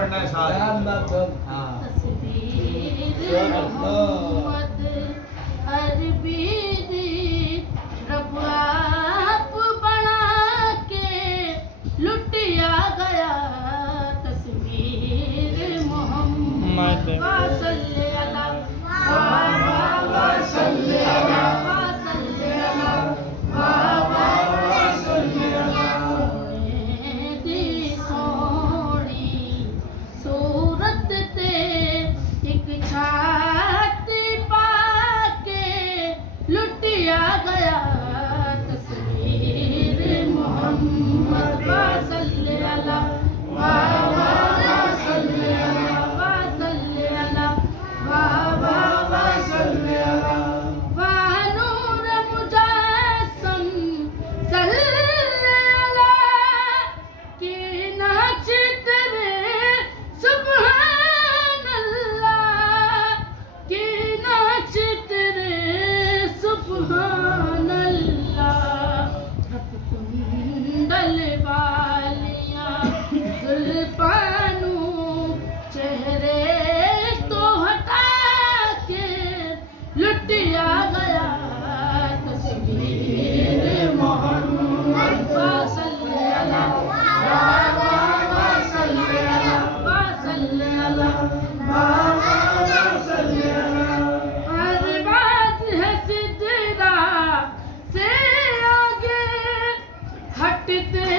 पढ़ना है साथ। हाँ तस्वीर मोहम्मद अरबी दी रब आप बना के लुटिया गया। तस्वीर मोहम्मद वा सल्ले अला वा सल्ले अला वा सल्ले अला वा सल्ले अला। सोने दी सोनी सूरत ते एक छाती पाके लुटिया गया। तस्वीर मोहम्मद वा सल्ले अला वा सल्ले अला वा सल्ले अला वा सल्ले अला। वा नूर मुजस्सम सल्ले अला कि नाच तेरे सुभान अल्लाह कि नाच तेरे सुभान अल्लाह। कुंडल वालियां जुल्फानू चेहरे तो हटा के लुटिया गया। तस्वीर मोहम्मद वा सल्ले अला वा सल्ले अला वा सल्ले अला वा सल्ले अला। अरबाज है सिदरा से आगे हटते